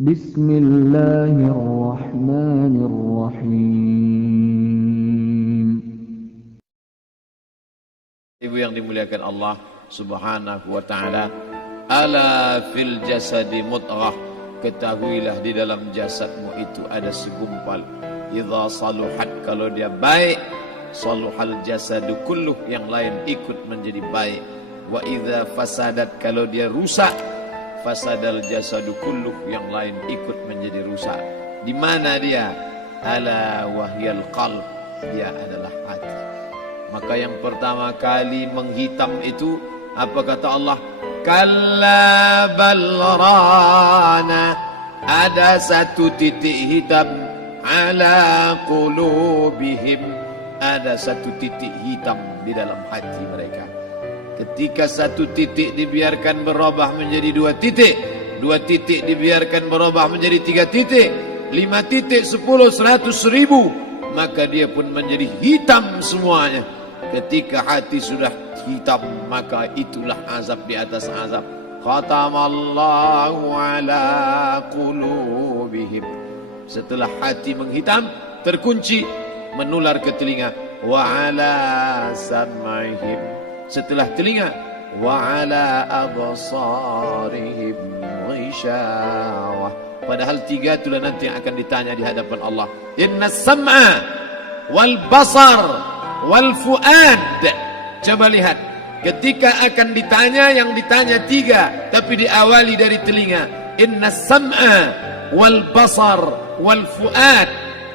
Bismillahirrahmanirrahim. Ibu yang dimuliakan Allah Subhanahu wa ta'ala, ala fil jasadi mudghah, ketahuilah di dalam jasadmu itu ada segumpal. Idza saluhat, kalau dia baik, saluhal jasadu kulluh, yang lain ikut menjadi baik. Wa idza fasadat, kalau dia rusak, fasadal jasadu kulluh, yang lain ikut menjadi rusak. Di mana dia? Ala wahyal qalb, dia adalah hati. Maka yang pertama kali menghitam itu apa kata Allah? Kalla balrana, ada satu titik hitam, ala qulubihim, ada satu titik hitam di dalam hati mereka. Ketika satu titik dibiarkan berubah menjadi dua titik dibiarkan berubah menjadi 3 titik, 5 titik, 10, 100, 1000, maka dia pun menjadi hitam semuanya. Ketika hati sudah hitam, maka itulah azab di atas azab. Khatamallahu ala qulubihim. Setelah hati menghitam, terkunci, menular ke telinga. Wa ala sam'ihim. Setelah telinga, wa ala absarihim ghishawah. Padahal 3 itulah nanti yang akan ditanya di hadapan Allah. Inna sam'a wal basar wal fuad. Coba lihat, ketika akan ditanya, yang ditanya 3, tapi diawali dari telinga. Inna sam'a wal basar wal fuad,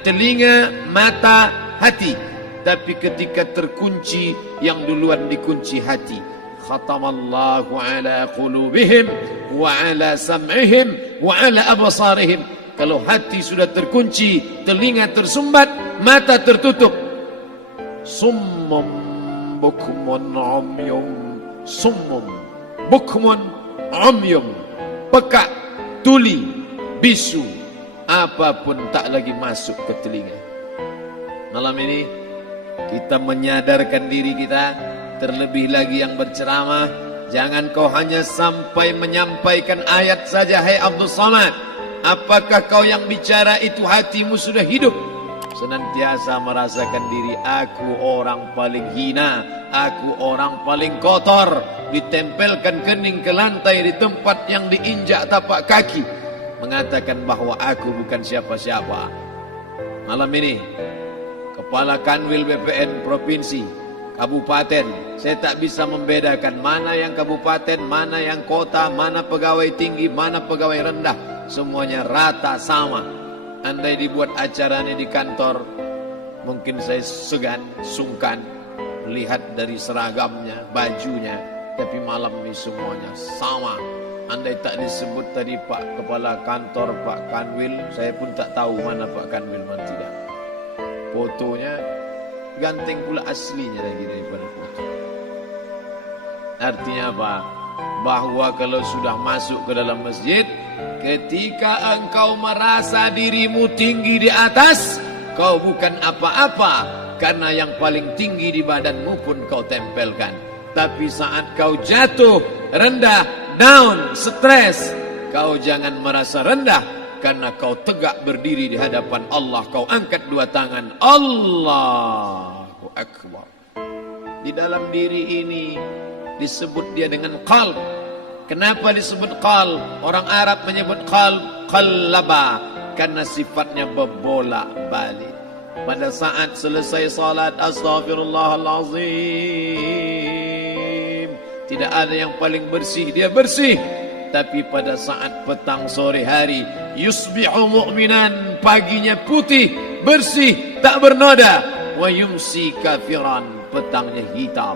telinga, mata, hati. Tapi ketika terkunci, yang duluan dikunci hati. Khatamallahu ala qulubihim wa ala sam'ihim wa ala absarihim. Kalau hati sudah terkunci, telinga tersumbat, mata tertutup. Summum bukmun umyum, summum bukmun umyum, peka, tuli, bisu, apapun tak lagi masuk ke telinga. Malam ini kita menyadarkan diri kita, terlebih lagi yang berceramah, jangan kau hanya sampai menyampaikan ayat saja. Hai Abdul Samad, apakah kau yang bicara itu hatimu sudah hidup? Senantiasa merasakan diri, aku orang paling hina, aku orang paling kotor, ditempelkan kening ke lantai di tempat yang diinjak tapak kaki, mengatakan bahwa aku bukan siapa-siapa. Malam ini Kepala Kanwil BPN Provinsi, Kabupaten, saya tak bisa membedakan mana yang kabupaten, mana yang kota, mana pegawai tinggi, mana pegawai rendah. Semuanya rata sama. Andai dibuat acara ini di kantor, mungkin saya segan, sungkan melihat dari seragamnya, bajunya. Tapi malam ini semuanya sama. Andai tak disebut tadi Pak Kepala Kantor, Pak Kanwil, saya pun tak tahu mana Pak Kanwil, mana tidak. Fotonya ganteng pula aslinya lagi daripada foto. Artinya apa? Bahwa kalau sudah masuk ke dalam masjid, ketika engkau merasa dirimu tinggi di atas, kau bukan apa-apa, karena yang paling tinggi di badanmu pun kau tempelkan. Tapi saat kau jatuh, rendah, down, stres, kau jangan merasa rendah, karena kau tegak berdiri di hadapan Allah. Kau angkat 2 tangan, Allahu Akbar. Di dalam diri ini disebut dia dengan qalb. Kenapa disebut qalb? Orang Arab menyebut qalb qallaba, karena sifatnya berbolak-balik. Pada saat selesai salat, astaghfirullahalazim, tidak ada yang paling bersih, dia bersih. Tapi pada saat petang sore hari, yusbihu mu'minan, paginya putih, bersih, tak bernoda. Wa yumsi kafiran, petangnya hitam.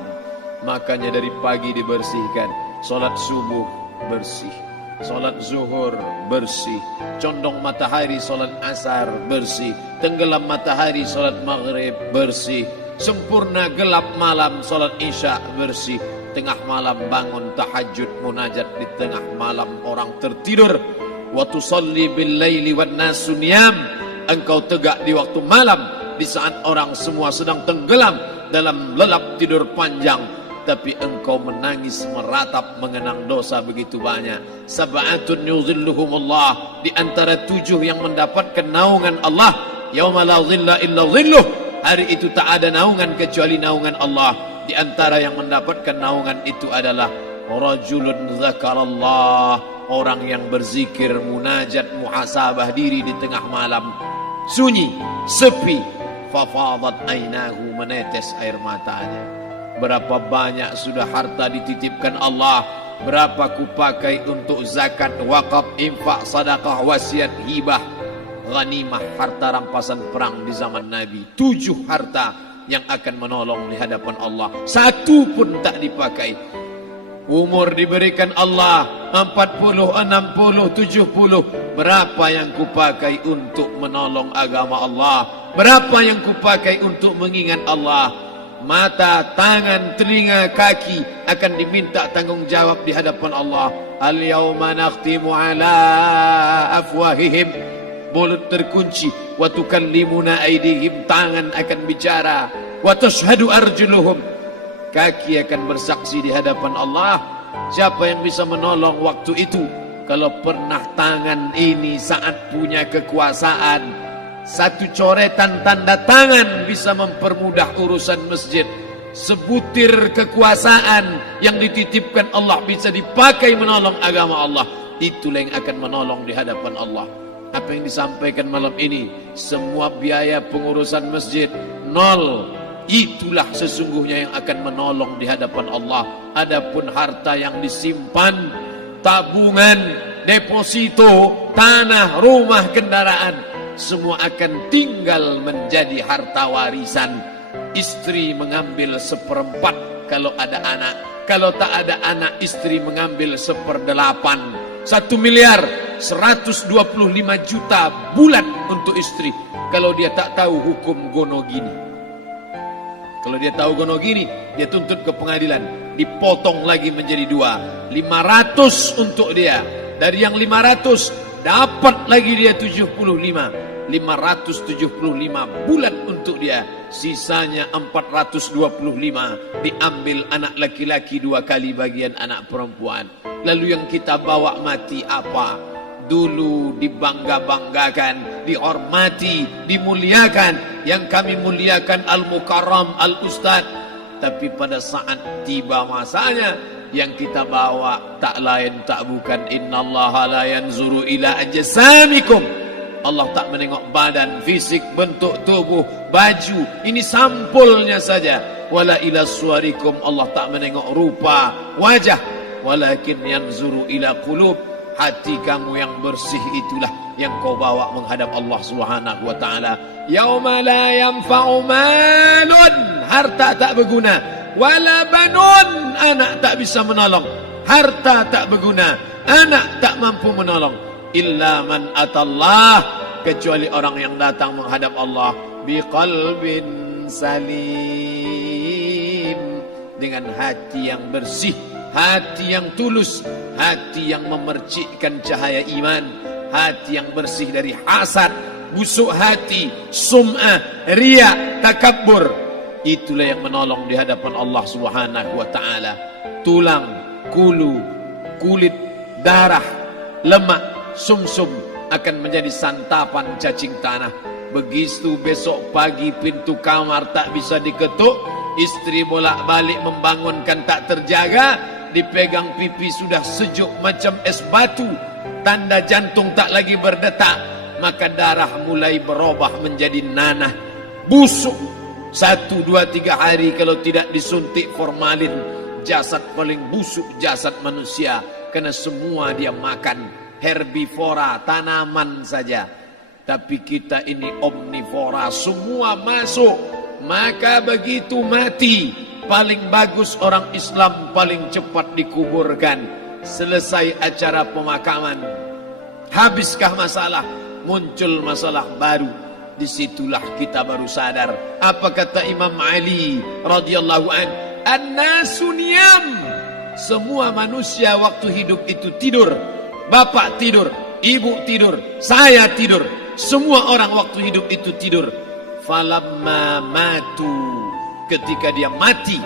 Makanya dari pagi dibersihkan. Salat subuh bersih, salat zuhur bersih, condong matahari salat asar bersih, tenggelam matahari salat maghrib bersih, sempurna gelap malam salat isya bersih, tengah malam bangun tahajud munajat, di tengah malam orang tertidur. Wa tusalli bil laili wan nasu niyam, engkau tegak di waktu malam, di saat orang semua sedang tenggelam dalam lelap tidur panjang. tapi engkau menangis meratap mengenang dosa begitu banyak. Sab'atun yuzilluhumullah, di antara 7 yang mendapatkan naungan Allah. Yauma la zilla illa zilluh, hari itu tak ada naungan kecuali naungan Allah. Di antara yang mendapatkan naungan itu adalah rajulun zakarallah, orang yang berzikir, munajat, muhasabah diri di tengah malam, sunyi, sepi, fafadat ainahu, menetes air matanya. Berapa banyak sudah harta dititipkan Allah, berapa kupakai untuk zakat, wakaf, infak, sedekah, wasiat, hibah, ghanimah, harta rampasan perang di zaman Nabi. 7 harta yang akan menolong di hadapan Allah, 1 pun tak dipakai. Umur diberikan Allah 40, 60, 70. Berapa yang kupakai untuk menolong agama Allah? Berapa yang kupakai untuk mengingat Allah? Mata, tangan, telinga, kaki akan diminta tanggung jawab di hadapan Allah. Al-yawma nakhtimu ala afwahihim, mulut terkunci. Wa tukallimuna aydihim, tangan akan bicara. Wa tashhadu arjuluhum, kaki akan bersaksi di hadapan Allah. Siapa yang bisa menolong waktu itu? Kalau pernah tangan ini saat punya kekuasaan, 1 coretan tanda tangan bisa mempermudah urusan masjid. Sebutir kekuasaan yang dititipkan Allah bisa dipakai menolong agama Allah. Itulah yang akan menolong di hadapan Allah. Apa yang disampaikan malam ini, semua biaya pengurusan masjid 0. Itulah sesungguhnya yang akan menolong di hadapan Allah. Adapun harta yang disimpan, tabungan, deposito, tanah, rumah, kendaraan, semua akan tinggal menjadi harta warisan. Istri mengambil 1/4 kalau ada anak. Kalau tak ada anak, istri mengambil 1/8. 1 miliar 125 juta bulan untuk istri. Kalau dia tak tahu hukum gono gini. Kalau dia tahu gono gini, dia tuntut ke pengadilan, dipotong lagi menjadi 2, 500 untuk dia. Dari yang 500 dapat lagi dia 75, 575 bulan untuk dia. Sisanya 425 diambil anak laki-laki 2 kali bagian anak perempuan. Lalu yang kita bawa mati apa? Dulu dibangga-banggakan, dihormati, dimuliakan. Yang kami muliakan Al-Mukarram, Al-Ustad. Tapi pada saat tiba masanya, yang kita bawa tak lain tak bukan innallaha la yanzuru ila ajsamikum. Allah tak menengok badan, fisik, bentuk tubuh, baju. Ini sampulnya saja. Wala ila suwarikum, Allah tak menengok rupa, wajah. Walakin yanzuru ila qulub. Hati kamu yang bersih itulah yang kau bawa menghadap Allah Subhanahu wa taala. Yauma la yanfa'u malun, harta tak berguna, wala banun, anak tak bisa menolong. Harta tak berguna, anak tak mampu menolong. Illa man atallah, kecuali orang yang datang menghadap Allah biqalbin salim, dengan hati yang bersih, hati yang tulus, hati yang memercikkan cahaya iman, hati yang bersih dari hasad, busuk hati, sum'ah, riya, takabbur. Itulah yang menolong di hadapan Allah Subhanahu wa taala. Tulang, kulu, kulit, darah, lemak, sumsum akan menjadi santapan cacing tanah. Begitu besok pagi pintu kamar tak bisa diketuk, istri bolak-balik membangunkan tak terjaga, dipegang pipi sudah sejuk macam es batu, tanda jantung tak lagi berdetak, maka darah mulai berubah menjadi nanah, busuk. 1, 2, 3 hari kalau tidak disuntik formalin, jasad paling busuk jasad manusia, karena semua dia makan herbivora, tanaman saja. Tapi kita ini omnivora, semua masuk. Maka begitu mati, paling bagus orang Islam paling cepat dikuburkan. Selesai acara pemakaman, habiskah masalah, muncul masalah baru. Disitulah kita baru sadar. Apa kata Imam Ali radhiyallahu an? An-nasu niyam. Semua manusia waktu hidup itu tidur. Bapak tidur, ibu tidur, saya tidur. Semua orang waktu hidup itu tidur. Falamma matu, ketika dia mati,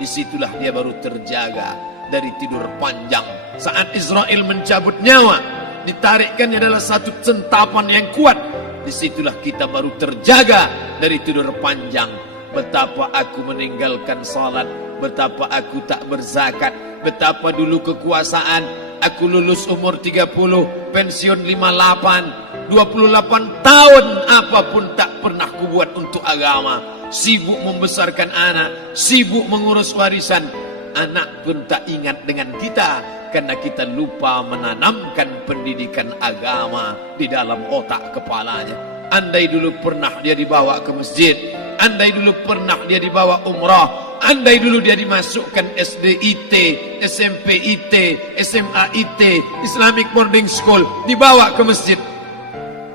disitulah dia baru terjaga dari tidur panjang. Saat Israel mencabut nyawa, ditarikkannya adalah satu centapan yang kuat. Disitulah kita baru terjaga dari tidur panjang. Betapa aku meninggalkan salat, betapa aku tak berzakat, betapa dulu kekuasaan. Aku lulus umur 30, pensiun 58, 28 tahun apapun tak pernah kubuat untuk agama. Sibuk membesarkan anak, sibuk mengurus warisan. Anak pun tak ingat dengan kita karena kita lupa menanamkan pendidikan agama di dalam otak kepalanya. Andai dulu pernah dia dibawa ke masjid, andai dulu pernah dia dibawa umrah, andai dulu dia dimasukkan SD IT, SMP IT, SMA IT, Islamic Boarding School, dibawa ke masjid,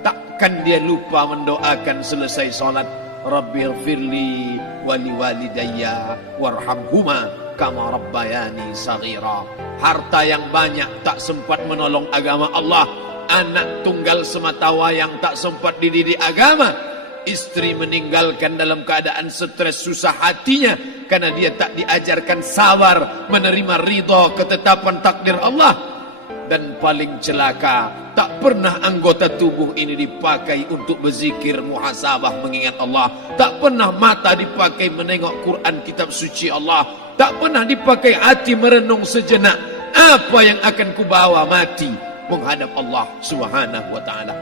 takkan dia lupa mendoakan selesai sholat, Rabbighfirli wali walidayya warhamhuma kama rabbayani saghira. Harta yang banyak tak sempat menolong agama Allah. Anak tunggal semata wayang tak sempat dididik agama. Istri meninggalkan dalam keadaan stres susah hatinya karena dia tak diajarkan sabar menerima ridha ketetapan takdir Allah. Dan paling celaka, tak pernah anggota tubuh ini dipakai untuk berzikir, muhasabah, mengingat Allah. Tak pernah mata dipakai menengok Quran, kitab suci Allah. Tak pernah dipakai hati merenung sejenak, apa yang akan kubawa mati menghadap Allah Subhanahu wa ta'ala.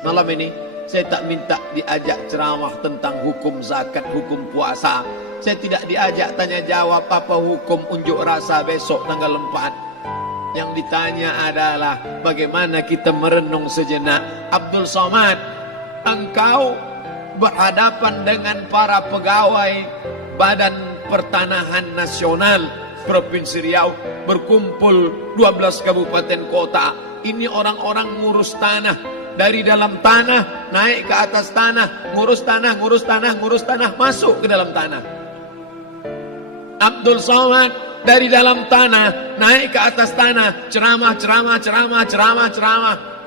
Malam ini saya tak minta diajak ceramah tentang hukum zakat, hukum puasa. Saya tidak diajak tanya jawab apa hukum unjuk rasa besok tanggal 4. Yang ditanya adalah bagaimana kita merenung sejenak. Abdul Somad, engkau berhadapan dengan para pegawai Badan Pertanahan Nasional Provinsi Riau, berkumpul 12 kabupaten kota. Ini orang-orang ngurus tanah, dari dalam tanah naik ke atas tanah, ngurus tanah, ngurus tanah, ngurus tanah, masuk ke dalam tanah. Abdul Somad dari dalam tanah naik ke atas tanah, ceramah,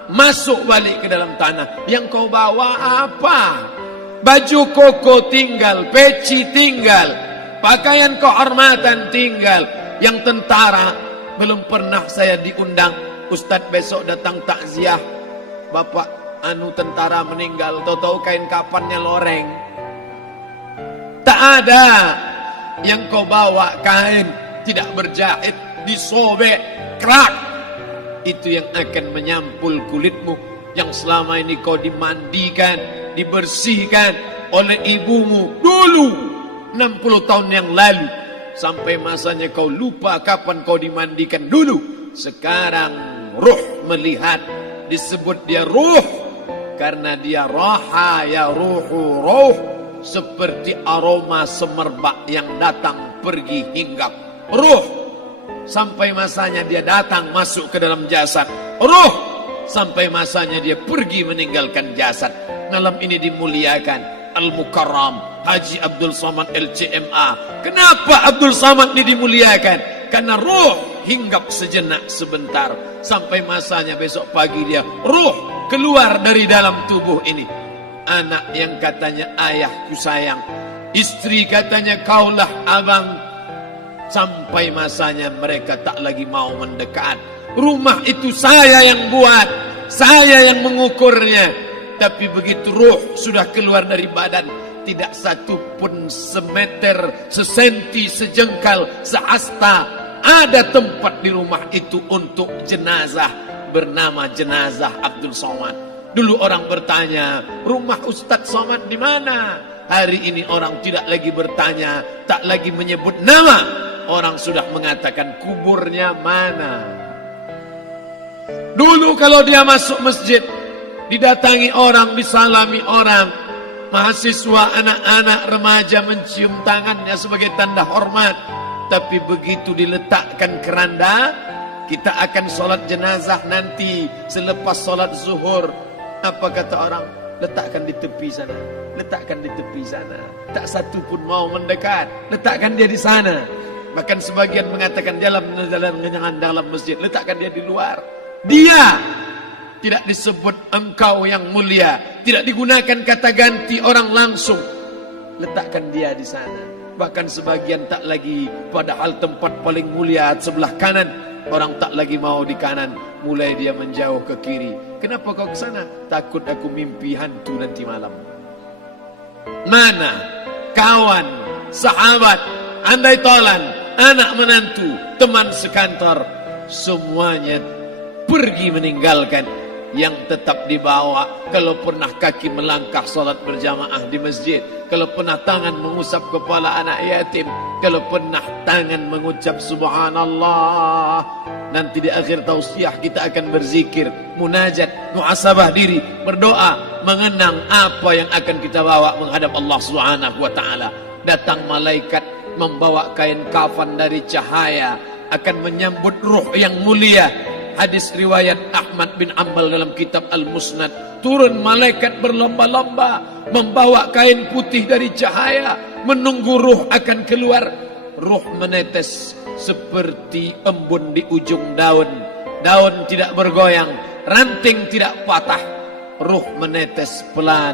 masuk balik ke dalam tanah. Yang kau bawa apa? Baju koko tinggal, peci tinggal, pakaian kehormatan tinggal. Yang tentara belum pernah saya diundang. Ustadz besok datang takziah, bapak tentara meninggal, tahu-tahu kain kapannya loreng. Tak ada. Yang kau bawa kain tidak berjahit, disobek, kerak. Itu yang akan menyampul kulitmu, yang selama ini kau dimandikan, dibersihkan oleh ibumu dulu 60 tahun yang lalu. Sampai masanya kau lupa kapan kau dimandikan dulu. Sekarang ruh melihat, disebut dia ruh karena dia raha ya ruhu ruh, seperti aroma semerbak yang datang pergi hinggap. Ruh sampai masanya dia datang masuk ke dalam jasad. Ruh sampai masanya dia pergi meninggalkan jasad. Malam ini dimuliakan Al-Mukarram Haji Abdul Somad LCMA. Kenapa Abdul Somad ini dimuliakan? Karena ruh hinggap sejenak sebentar, sampai masanya besok pagi dia ruh keluar dari dalam tubuh ini. Anak yang katanya ayahku sayang, istri katanya kaulah abang, sampai masanya mereka tak lagi mau mendekat. Rumah itu saya yang buat, saya yang mengukurnya. Tapi begitu ruh sudah keluar dari badan, tidak satu pun semeter, sesenti, sejengkal, seasta ada tempat di rumah itu untuk jenazah bernama jenazah Abdul Somad. Dulu orang bertanya, rumah Ustadz Somad di mana? Hari ini orang tidak lagi bertanya, tak lagi menyebut nama. Orang sudah mengatakan kuburnya mana. Dulu kalau dia masuk masjid, didatangi orang, disalami orang. Mahasiswa, anak-anak, remaja mencium tangannya sebagai tanda hormat. Tapi begitu diletakkan keranda, kita akan sholat jenazah nanti selepas sholat zuhur. Apa kata orang? Letakkan di tepi sana, letakkan di tepi sana. Tak satu pun mau mendekat, letakkan dia di sana. Bahkan sebagian mengatakan dalam masjid, letakkan dia di luar. Dia tidak disebut engkau yang mulia, tidak digunakan kata ganti orang langsung. Letakkan dia di sana. Bahkan sebagian tak lagi, padahal tempat paling mulia sebelah kanan, orang tak lagi mau di kanan, mulai dia menjauh ke kiri. Kenapa kau ke sana? Takut aku mimpi hantu nanti malam. Mana kawan, sahabat, andai tolan, anak menantu, teman sekantor, semuanya pergi meninggalkan. Yang tetap dibawa, kalau pernah kaki melangkah salat berjamaah di masjid, kalau pernah tangan mengusap kepala anak yatim, kalau pernah tangan mengucap subhanallah. Nanti di akhir tausiah kita akan berzikir, munajat, muhasabah diri, berdoa, mengenang apa yang akan kita bawa menghadap Allah Subhanahu wa taala. Datang malaikat membawa kain kafan dari cahaya, akan menyambut ruh yang mulia. Hadis riwayat Ahmad bin Ambal dalam kitab Al-Musnad, turun malaikat berlomba-lomba membawa kain putih dari cahaya, menunggu ruh akan keluar. Ruh menetes seperti embun di ujung daun. Daun tidak bergoyang, ranting tidak patah. Ruh menetes pelan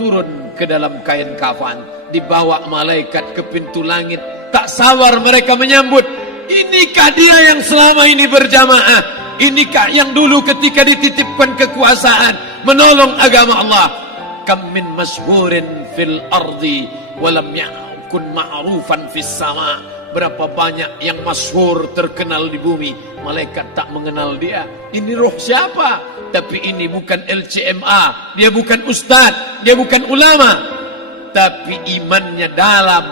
turun ke dalam kain kafan, dibawa malaikat ke pintu langit. Tak sabar mereka menyambut. Inikah dia yang selama ini berjamaah? Inikah yang dulu ketika dititipkan kekuasaan menolong agama Allah? Kam min masyhurin fil ardi walam yakun ma'rufan fis sama. Berapa banyak yang masyhur terkenal di bumi, malaikat tak mengenal dia. Ini roh siapa? Tapi ini bukan LCMA, dia bukan ustaz, dia bukan ulama, tapi imannya dalam.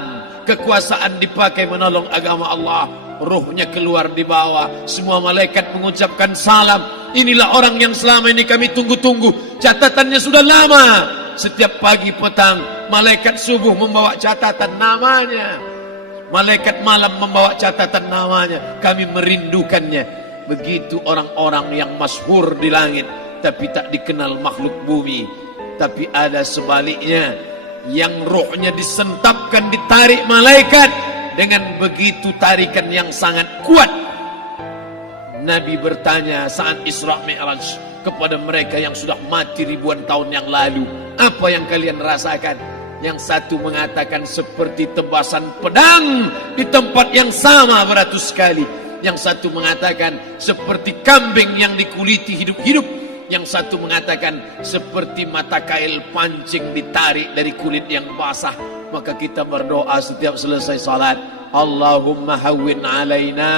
Kekuasaan dipakai menolong agama Allah. Ruhnya keluar di bawah. Semua malaikat mengucapkan salam. Inilah orang yang selama ini kami tunggu-tunggu. Catatannya sudah lama. Setiap pagi petang, malaikat subuh membawa catatan namanya. Malaikat malam membawa catatan namanya. Kami merindukannya. Begitu orang-orang yang masyhur di langit, tapi tak dikenal makhluk bumi. Tapi ada sebaliknya, yang rohnya disentapkan, ditarik malaikat dengan begitu tarikan yang sangat kuat. Nabi bertanya saat Isra Mi'raj kepada mereka yang sudah mati ribuan tahun yang lalu, apa yang kalian rasakan? Yang satu mengatakan seperti tebasan pedang di tempat yang sama beratus kali. Yang satu mengatakan seperti kambing yang dikuliti hidup-hidup. Yang satu mengatakan seperti mata kail pancing ditarik dari kulit yang basah. Maka kita berdoa setiap selesai salat, Allahumma hawwin alaina,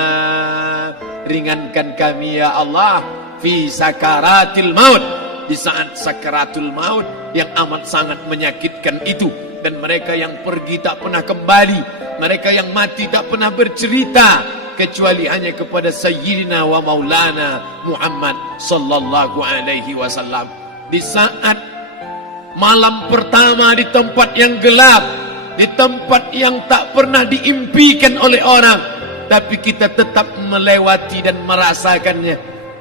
ringankan kami ya Allah, fi sakaratil maut, di saat sakaratul maut yang amat sangat menyakitkan itu. Dan mereka yang pergi tak pernah kembali, mereka yang mati tak pernah bercerita, kecuali hanya kepada Sayyidina wa Maulana Muhammad sallallahu alaihi wasallam. Di saat malam pertama di tempat yang gelap, di tempat yang tak pernah diimpikan oleh orang, tapi kita tetap melewati dan merasakannya.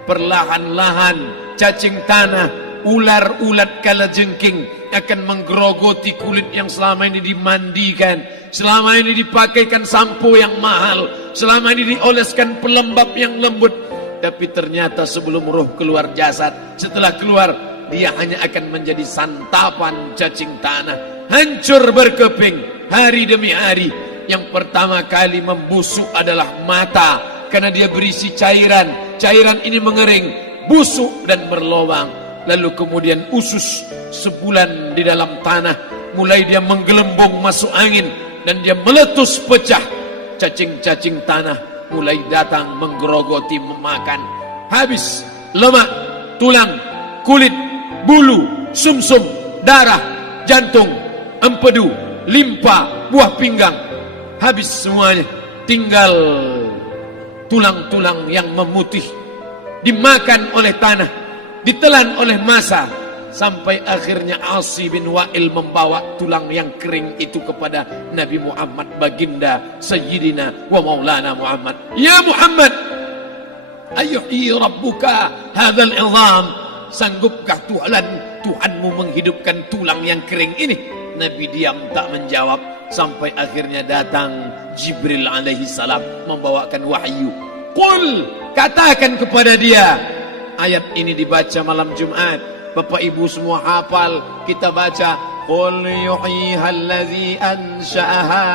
Perlahan-lahan cacing tanah, ular-ulat kalajengking akan menggerogoti kulit yang selama ini dimandikan, selama ini dipakaikan sampo yang mahal, selama ini dioleskan pelembab yang lembut. Tapi ternyata sebelum roh keluar jasad, setelah keluar, dia hanya akan menjadi santapan cacing tanah, hancur berkeping hari demi hari. Yang pertama kali membusuk adalah mata, karena dia berisi cairan. Cairan ini mengering, busuk dan berlubang. Lalu kemudian usus sebulan di dalam tanah, mulai dia menggelembung masuk angin dan dia meletus pecah. Cacing-cacing tanah mulai datang menggerogoti, memakan. Habis lemak, tulang, kulit, bulu, sumsum, darah, jantung, empedu, limpa, buah pinggang. Habis semuanya, tinggal tulang-tulang yang memutih, dimakan oleh tanah, ditelan oleh massa, sampai akhirnya Asi bin Wa'il membawa tulang yang kering itu kepada Nabi Muhammad, baginda Sayyidina wa Maulana Muhammad. Ya Muhammad, ayuhi rabbuka hadzal izam, sanggupkah Tuhanmu menghidupkan tulang yang kering ini? Nabi diam tak menjawab, sampai akhirnya datang Jibril alaihi salam membawakan wahyu. Qul, katakan kepada dia. Ayat ini dibaca malam Jumat. Bapak ibu semua hafal, kita baca قل يحييها الذي أنشأها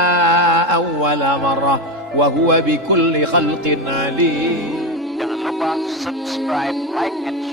أول مرة وهو بكل خلق عليم. Jangan lupa subscribe, like, and